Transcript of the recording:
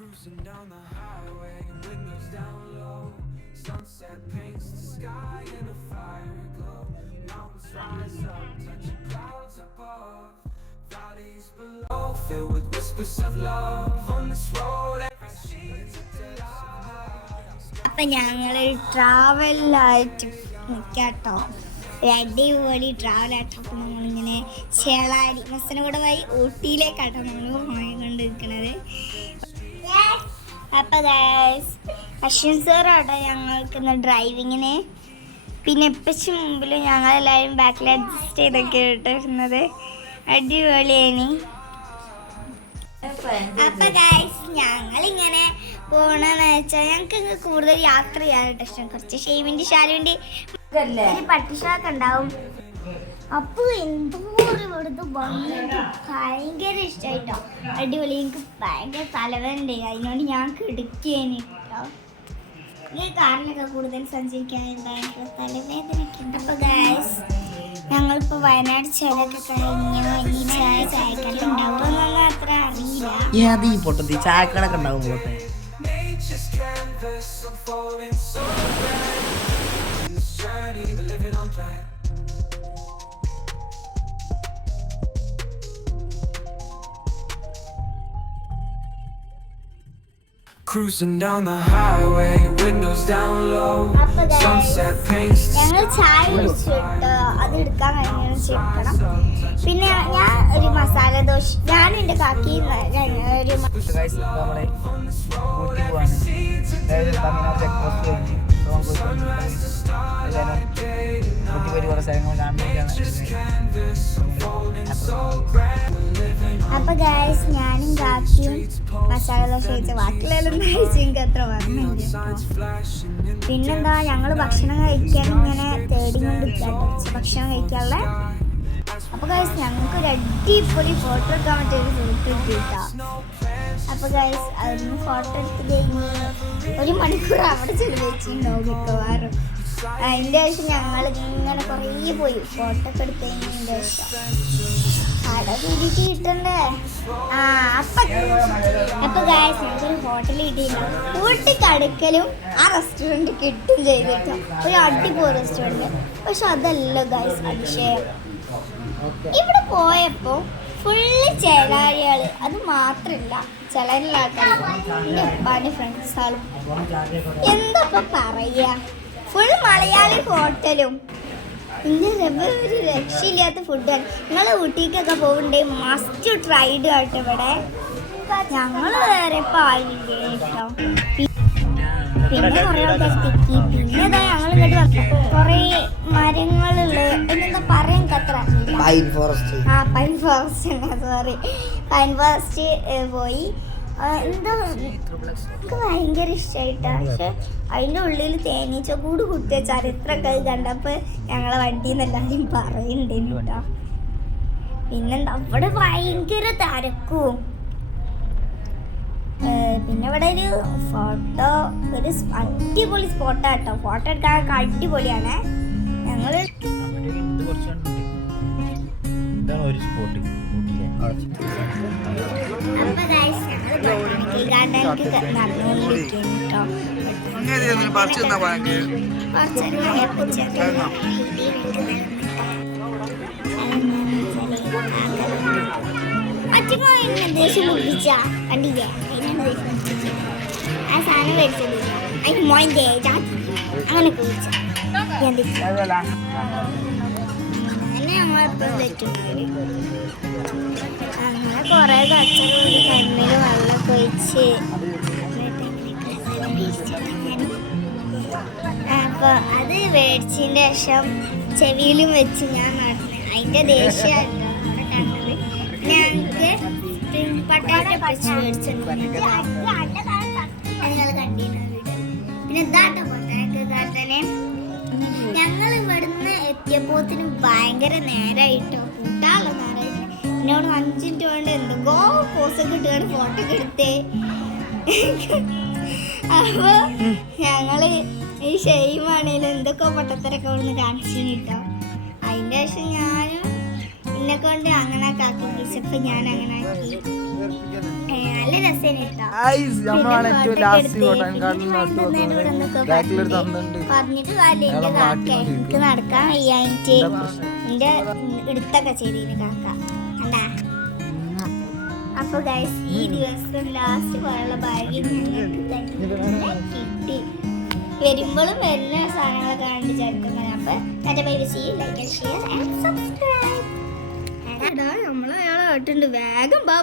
Cruising down the highway, windows down low. Sunset paints the sky in a fiery glow. Mountains rise up, touching clouds above. Valleys below, filled with whispers of love. On this road, every street's a delight. അപ്പം ഞങ്ങൾ ട്രാവലായിട്ട് നിൽക്കാട്ടോ, അടിപൊളി ട്രാവലായിട്ട്. അപ്പം നമ്മളിങ്ങനെ ചേളാരി മസനഗുഡ വഴി ഊട്ടിയിലേക്കാട്ടോ നമ്മൾ പോയിക്കൊണ്ടിരിക്കുന്നത്. അപ്പോൾ guys Ashwin സാറാട്ടോ ഞങ്ങൾക്കിന്ന് ഡ്രൈവിങ്ങിന്. പിന്നെ ഇപ്പച്ചും മുമ്പിൽ ഞങ്ങളെല്ലാവരും ബാക്കിൽ അഡ്ജസ്റ്റ് ചെയ്തൊക്കെ ഇട്ടിരുന്നത്. അടിപൊളിയാണ്. അപ്പൊ ഗൈസ് ഞങ്ങളിങ്ങനെ പോണെന്ന് വെച്ചാൽ ഞങ്ങൾക്ക് കൂടുതൽ യാത്ര ചെയ്യാനായിട്ട് ഇഷ്ടം. കുറച്ച് ഷെയ്മിൻ്റെ ഷാലുവിൻ്റെ ഒരു പട്ടിഷാക്ക് ഉണ്ടാവും. അപ്പോൾ എന്തോരം ഇവിടുത്തെ വന്നിട്ട് ഭയങ്കര ഇഷ്ടമായിട്ടോ. അടിപൊളി. എനിക്ക് ഭയങ്കര തലവേദന, അതിനോട് ഞാൻ കിടക്കേന് കേട്ടോ. ഈ കാറിലൊക്കെ കൂടുതൽ സഞ്ചരിക്കാൻ എനിക്ക് തലവേദനയൊക്കെ ഉണ്ട്. അപ്പോൾ ഗൈസ് ഞങ്ങളിപ്പോൾ വയനാട് ചിലൊക്കെ കഴിഞ്ഞു. ഈ ചായക്കട ഉണ്ടാവുമെന്നൊന്നും അത്ര അറിയില്ല. ചായക്കടൊക്കെ ഉണ്ടാവും പോട്ടെ. Cruising down the highway, windows down low. Sunset paints. ഞങ്ങൾ ചായ കുടിച്ചിട്ട് അത് എടുക്കാൻ കഴിഞ്ഞു ചെക്കണം. പിന്നെ ഞാൻ ഒരു മസാല ദോശ, ഞാൻ എൻ്റെ കാക്കി ഒരു നമ്മളെ ഊട്ടി പോവാണ്. അതായത് തമിഴ്നാട് ചെക്ക് പോസ്റ്റ് കഴിഞ്ഞ് ഊട്ടി വഴി കുറേ സ്ഥലങ്ങൾ അപ്പൊ ഗൈസ് ഞാനും കാക്കിയും മസാല ദോശ കഴിച്ച, ബാക്കിയുള്ളതെല്ലാം കഴിച്ച് എനിക്ക് അത്ര പറഞ്ഞില്ല. പിന്നെന്താ ഞങ്ങൾ ഭക്ഷണം കഴിക്കാൻ ഇങ്ങനെ തേടിക്കൊണ്ടിരിക്കുകയാണ്, ഭക്ഷണം കഴിക്കാനുള്ള. അപ്പൊ ഗൈസ് ഞങ്ങൾക്ക് ഒരു അടിപൊളി ഫോട്ടോ എടുക്കാൻ പറ്റിയൊരു ഫോട്ടോ കിട്ടിയിട്ടാ. അപ്പൊ ഗൈസ് അതിന് ഫോട്ടോ എടുത്ത് കഴിഞ്ഞ് 1 മണിക്കൂർ അവിടെ ചെലവഴിച്ചിട്ടുണ്ടാവും മിക്കവാറും. അതിൻ്റെ ശേഷം ഞങ്ങൾ ഇങ്ങനെ കുറേ പോയി ഫോട്ടോ ഒക്കെ എടുത്ത് കഴിഞ്ഞതിൻ്റെ ശേഷം കട തിരിച്ച് കിട്ടണ്ടേ. അപ്പൊ ഗൈസ് ഞങ്ങൾക്കൊരു ഹോട്ടൽ കിട്ടിയിട്ടുണ്ടാവും. ഊട്ടിക്കടുക്കലും ആ റെസ്റ്റോറൻറ്റ് കിട്ടും ചെയ്തിട്ടോ, ഒരു അടിപൊളി റെസ്റ്റോറൻറ്റ്. പക്ഷെ അതല്ല ഗൈസ് അതിശയം. ഇവിടെ പോയപ്പോൾ ഫുള്ള് ചേലാരികൾ. അത് മാത്രമല്ല ചിലരുള്ള ആൾക്കാർ, എൻ്റെ ഉപ്പാൻ്റെ ഫ്രണ്ട്സാളും. എന്താ പറയുക, ഫുൾ മലയാളി ഹോട്ടലും. ഇതിൻ്റെ ഒരു രക്ഷയില്ലാത്ത ഫുഡാണ്. നിങ്ങൾ ഊട്ടിക്കൊക്കെ പോകുന്നുണ്ടെങ്കിൽ മസ്റ്റ് ട്രൈഡ് ആയിട്ട് ഇവിടെ. ഞങ്ങൾ വേറെ പാലില്ലേ കേട്ടോ. പിന്നെ കുറേ ആൾക്കാർ തിക്കി. പിന്നെ ഇതാ ഞങ്ങൾ ഇങ്ങോട്ട് കുറേ മരങ്ങളുള്ള, എന്താ പറയാൻ അത്ര pine forest. Pine forest sorry, pine forest പോയി. എന്തോ എനിക്ക് ഭയങ്കര ഇഷ്ടമായിട്ടാണ്. പക്ഷെ അതിൻ്റെ ഉള്ളിൽ തേനീച്ച കൂട് കുത്തിയ ചരിത്രമൊക്കെ കണ്ടപ്പോൾ ഞങ്ങളെ വണ്ടിയിൽ നിന്ന് എല്ലാവരും പറയുന്നുണ്ട് കേട്ടോ. പിന്നെന്താ അവിടെ ഭയങ്കര തിരക്കും. പിന്നെ ഇവിടെ ഒരു ഫോട്ടോ, ഒരു അടിപൊളി സ്പോട്ടാട്ടോ. ഫോട്ടോ എടുക്കാനൊക്കെ അടിപൊളിയാണ്. ഞങ്ങൾ ദേഷ്യം പിടിപ്പിച്ച കണ്ടില്ലേ, ആ സാധനം മേടിച്ചത് അതിന് മോൻ്റെ അങ്ങനെ കുളിച്ച ഞങ്ങളെപ്പോഴും തെറ്റുണ്ട്. അങ്ങനെ കുറേ കച്ചറ കണ്ണിൽ വെള്ളമൊക്കെ ഒഴിച്ച് അപ്പോൾ അത് മേടിച്ചതിൻ്റെ ശേഷം ചെവിയിലും വെച്ച് ഞാൻ നടന്നു. അതിൻ്റെ ദേഷ്യമായിട്ടോ അവിടെ കണ്ടത്. ഞങ്ങൾക്ക് സ്പ്രിംഗ് പൊട്ടാറ്റോ പൊരിച്ച് മേടിച്ചിട്ടുണ്ട്. ഞങ്ങൾ കണ്ടിരുന്ന വീട്. പിന്നെ ഇതാട്ടോ പൊട്ടാറ്റോ കാട്ടനെ. ഞങ്ങൾ ഇവിടുന്ന് എത്തിയപ്പോത്തിന് ഭയങ്കര നേരമായിട്ടോ, കൂട്ടാനുള്ള നേരമായിട്ട്. എന്നോട് 5 മിനിറ്റ് കൊണ്ട് എന്തൊക്കെയോ പോസൊക്കെ ഇട്ടുകൊണ്ട് ഫോട്ടോ ഒക്കെ എടുത്തേ. അപ്പോൾ ഞങ്ങൾ ഈ ഷെയ്മാണേലും എന്തൊക്കെ പൊട്ടത്തരൊക്കെ ഇവിടുന്ന് കാണിച്ചു കേട്ടോ. അതിൻ്റെ ശേഷം ഞാനും എന്നെ കൊണ്ട് അങ്ങനെ ആക്കി വിളിച്ചപ്പോൾ ഞാൻ അങ്ങനെ ആക്കി. നല്ല രസേനെ കേട്ടോ. നമ്മളാണ് ഏറ്റവും ലാസ്റ്റ് പറഞ്ഞിട്ട് കാര്യമില്ല, എന്റെ കാക്ക എനിക്ക് നടക്കാൻ വയ്യായിട്ട് എന്റെ എടുത്തൊക്കെ ചെയ്തിന് കാക്ക കണ്ടാ. അപ്പൊ ഗൈസ് ഈ ദിവസം ലാസ്റ്റ് പോലുള്ള ഭാഗ്യം ഞങ്ങൾക്ക് തന്നെ കിട്ടി. വരുമ്പോഴും വരുന്ന സാധനങ്ങളൊക്കെ കണ്ട് ചേർക്കുന്നത്. അപ്പൊ എന്റെ bye see like share and subscribe. നമ്മളെ അയാളെ കേട്ടിട്ടുണ്ട്. വേഗം ബാ.